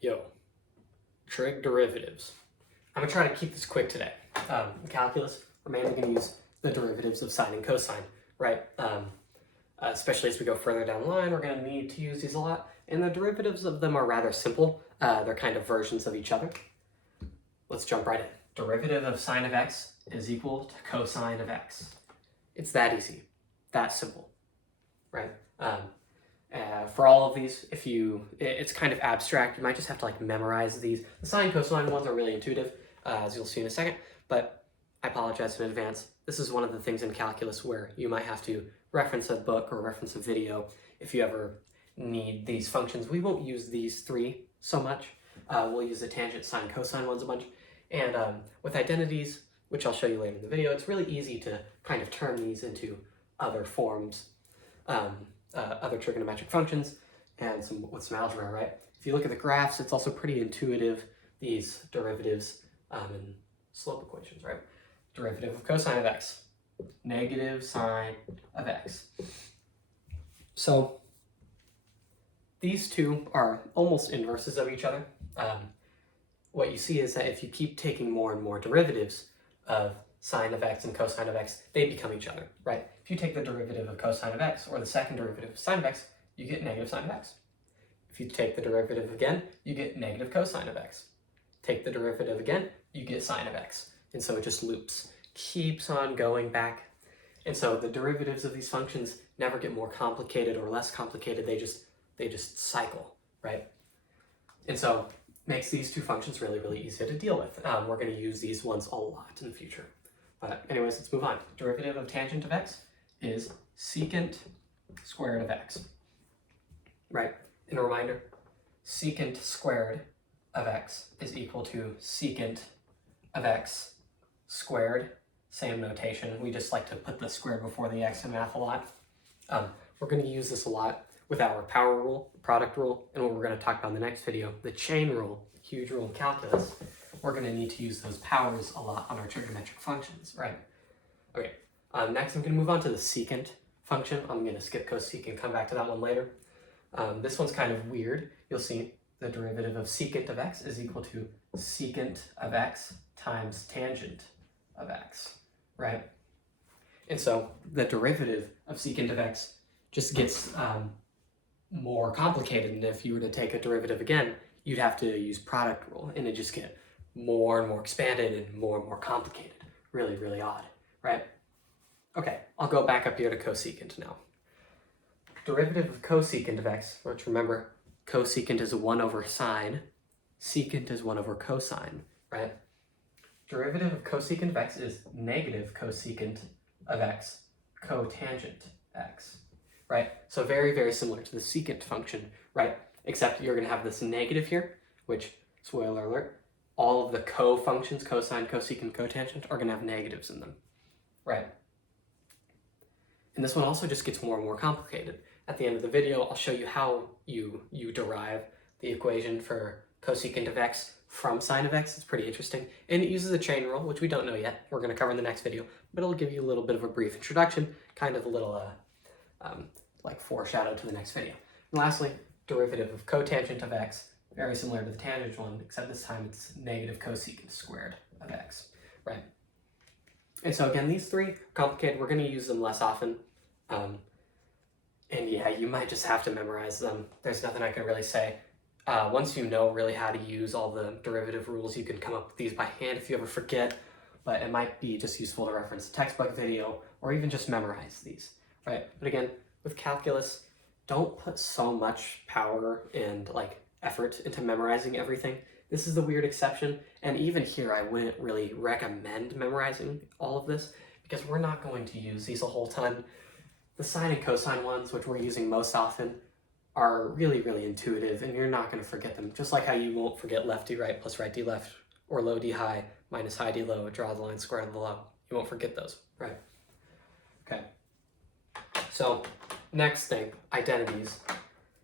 Yo, trig derivatives. I'm gonna try to keep this quick today. In calculus, we're mainly gonna use the derivatives of sine and cosine, right? Especially as we go further down the line, we're gonna need to use these a lot. And the derivatives of them are rather simple. They're kind of versions of each other. Let's jump right in. Derivative of sine of x is equal to cosine of x. It's that easy, that simple, right? For all of these, it's kind of abstract. You might just have to like memorize these. The sine cosine ones are really intuitive, as you'll see in a second, but I apologize in advance. This is one of the things in calculus where you might have to reference a book or reference a video if you ever need these functions. We won't use these three so much. We'll use the tangent, sine, cosine ones a bunch. And with identities, which I'll show you later in the video, it's really easy to kind of turn these into other forms, other trigonometric functions, and with some algebra, right? If you look at the graphs, it's also pretty intuitive, these derivatives and slope equations, right? Derivative of cosine of x, negative sine of x. So these two are almost inverses of each other. What you see is that if you keep taking more and more derivatives of sine of x and cosine of x, they become each other, right? If you take the derivative of cosine of x or the second derivative of sine of x, you get negative sine of x. If you take the derivative again, you get negative cosine of x. Take the derivative again, you get sine of x. And so it just loops, keeps on going back. And so the derivatives of these functions never get more complicated or less complicated, they just cycle, right? And so makes these two functions really, really easy to deal with. We're going to use these ones a lot in the future. But anyways, let's move on. Derivative of tangent of x is secant squared of x, right? And a reminder, secant squared of x is equal to secant of x squared. Same notation. We just like to put the square before the x in math a lot. We're going to use this a lot with our power rule, product rule, and what we're going to talk about in the next video, the chain rule, huge rule in calculus. We're going to need to use those powers a lot on our trigonometric functions, right? Okay, next I'm going to move on to the secant function. I'm going to skip cosecant and come back to that one later. This one's kind of weird. You'll see the derivative of secant of x is equal to secant of x times tangent of x, right? And so the derivative of secant of x just gets more complicated, and if you were to take a derivative again, you'd have to use product rule, and it just get more and more expanded and more complicated. Really, really odd, right? Okay, I'll go back up here to cosecant now. Derivative of cosecant of x, which remember, cosecant is 1 over sine, secant is 1 over cosine, right? Derivative of cosecant of x is negative cosecant of x cotangent x. Right? So very, very similar to the secant function, right? Except you're going to have this negative here, which, spoiler alert, all of the co-functions, cosine, cosecant, cotangent, are going to have negatives in them, right? And this one also just gets more and more complicated. At the end of the video, I'll show you how you derive the equation for cosecant of x from sine of x. It's pretty interesting. And it uses a chain rule, which we don't know yet. We're going to cover in the next video, but it'll give you a little bit of a brief introduction, kind of a little like foreshadow to the next video. And lastly, derivative of cotangent of x, very similar to the tangent one, except this time it's negative cosecant squared of x, right? And so again, these three, complicated, we're going to use them less often. And yeah, you might just have to memorize them. There's nothing I can really say. Once you know really how to use all the derivative rules, you can come up with these by hand if you ever forget, but it might be just useful to reference a textbook video or even just memorize these, right? But again, with calculus, don't put so much power and like effort into memorizing everything. This is the weird exception, and even here I wouldn't really recommend memorizing all of this because we're not going to use these a whole ton. The sine and cosine ones, which we're using most often, are really, really intuitive, and you're not going to forget them. Just like how you won't forget left d right plus right d left, or low d high minus high d low, draw the line square on the low. You won't forget those, right? Okay. So next thing, identities.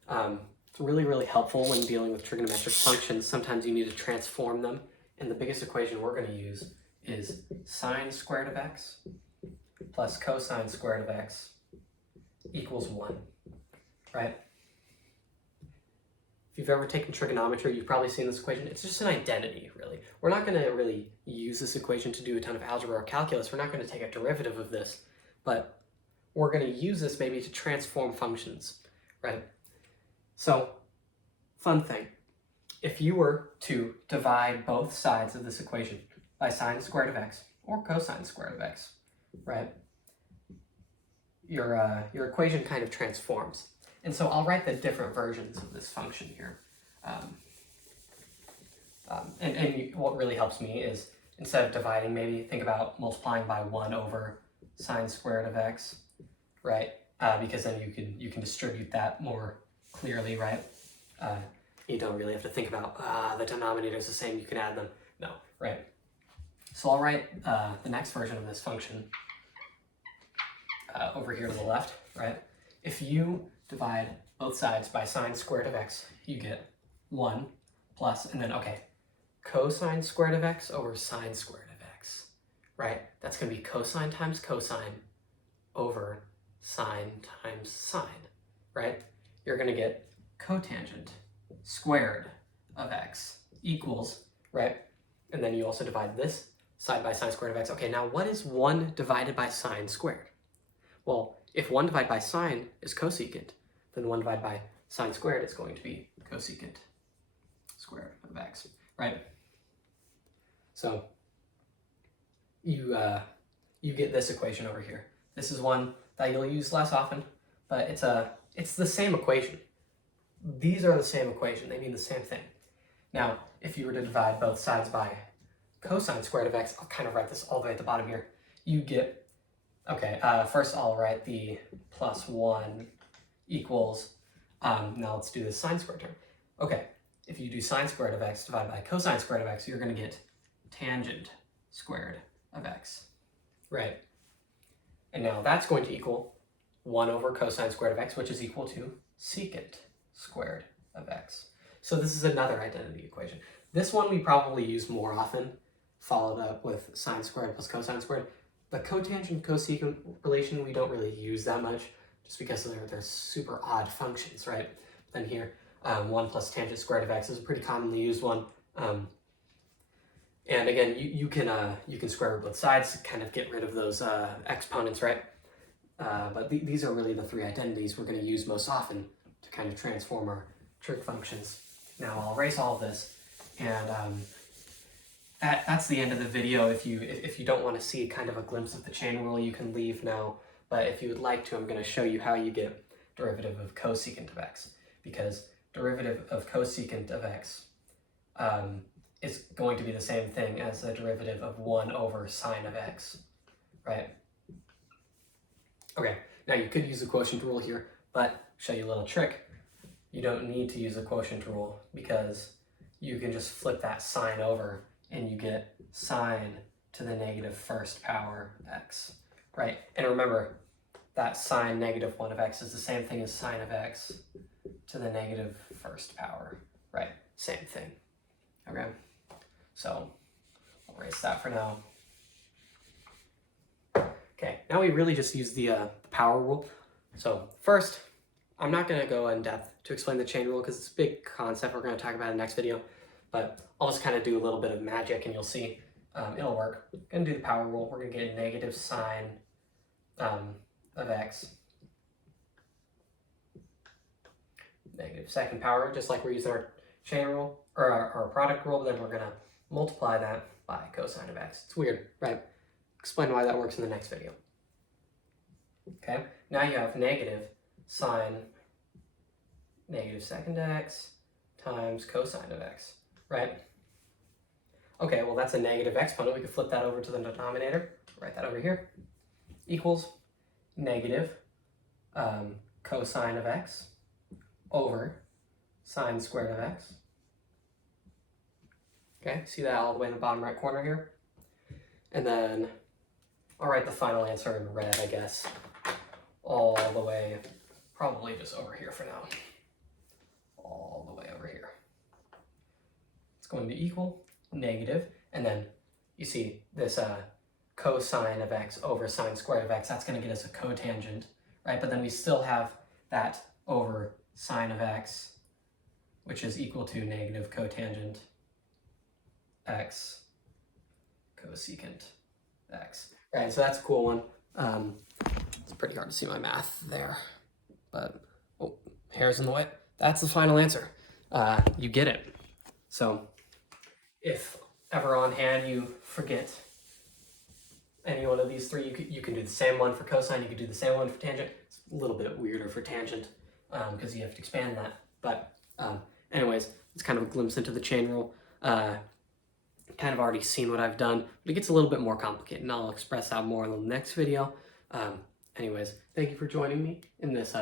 It's really, really helpful when dealing with trigonometric functions. Sometimes you need to transform them, and the biggest equation we're going to use is sine squared of x plus cosine squared of x equals 1, right? If you've ever taken trigonometry, you've probably seen this equation. It's just an identity, really. We're not going to really use this equation to do a ton of algebra or calculus. We're not going to take a derivative of this, but we're going to use this maybe to transform functions, right? So, fun thing. If you were to divide both sides of this equation by sine squared of x or cosine squared of x, right, your equation kind of transforms. And so I'll write the different versions of this function here. And what really helps me is, instead of dividing, maybe think about multiplying by 1 over sine squared of x, right? Because then you can distribute that more clearly, right? You don't really have to think about the denominator is the same, you can add them. No, right? So I'll write the next version of this function over here to the left, right? If you divide both sides by sine squared of x, you get 1 plus, and then, okay, cosine squared of x over sine squared of x, right? That's going to be cosine times cosine over sine times sine, right? You're going to get cotangent squared of x equals, right? And then you also divide this side by sine squared of x. Okay, now what is 1 divided by sine squared? Well, if 1 divided by sine is cosecant, then 1 divided by sine squared is going to be cosecant squared of x, right? So you get this equation over here. This is one that you'll use less often, but it's the same equation. These are the same equation. They mean the same thing. Now, if you were to divide both sides by cosine squared of x, I'll kind of write this all the way at the bottom here. You get, okay, first I'll write the plus 1 equals, now let's do the sine squared term. Okay, if you do sine squared of x divided by cosine squared of x, you're going to get tangent squared of x, right? And now that's going to equal 1 over cosine squared of x, which is equal to secant squared of x. So this is another identity equation. This one we probably use more often, followed up with sine squared plus cosine squared. The cotangent cosecant relation we don't really use that much, just because they're super odd functions, right? Then here, 1 plus tangent squared of x is a pretty commonly used one. And again, you can square root both sides to kind of get rid of those exponents, right? But these are really the 3 identities we're going to use most often to kind of transform our trig functions. Now I'll erase all of this, and that's the end of the video. If you don't want to see kind of a glimpse of the chain rule, you can leave now. But if you would like to, I'm going to show you how you get derivative of cosecant of x, because derivative of cosecant of x is going to be the same thing as the derivative of 1 over sine of x, right? Okay, now you could use the quotient rule here, but show you a little trick. You don't need to use the quotient rule because you can just flip that sign over and you get sine to the negative first power x, right? And remember, that sine negative 1 of x is the same thing as sine of x to the negative first power, right? Same thing, okay? So I'll erase that for now. Okay, now we really just use the power rule. So first, I'm not going to go in depth to explain the chain rule because it's a big concept we're going to talk about in the next video, but I'll just kind of do a little bit of magic and you'll see it'll work. I'm going to do the power rule. We're going to get negative sine of x, negative second power, just like we're using our chain rule, or our product rule, but then we're going to multiply that by cosine of x. It's weird, right? Explain why that works in the next video. Okay, now you have negative sine negative second x times cosine of x, right? Okay, well that's a negative exponent. We could flip that over to the denominator, write that over here, equals negative cosine of x over sine squared of x. Okay, see that all the way in the bottom right corner here? And then I'll write the final answer in red, I guess, all the way, probably just over here for now. All the way over here. It's going to equal negative, and then you see this cosine of x over sine squared of x, that's going to get us a cotangent, right? But then we still have that over sine of x which is equal to negative cotangent x cosecant x. Right, so that's a cool one. It's pretty hard to see my math there, but oh, hair's in the way. That's the final answer. You get it. So if ever on hand you forget any one of these three, you can do the same one for cosine, you can do the same one for tangent. It's a little bit weirder for tangent because you have to expand that. But anyways, it's kind of a glimpse into the chain rule. Kind of already seen what I've done, but it gets a little bit more complicated, and I'll express out more in the next video. Anyways, thank you for joining me in this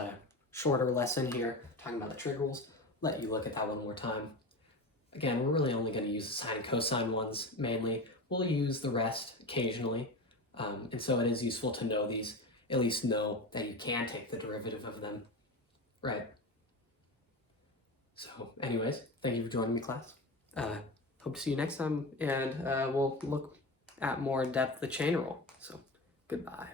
shorter lesson here, talking about the trig rules. Let you look at that one more time. Again, we're really only going to use the sine and cosine ones mainly. We'll use the rest occasionally, and so it is useful to know these, at least know that you can take the derivative of them, right? So anyways, thank you for joining me, class. Hope to see you next time, and we'll look at more in depth the chain rule. So goodbye.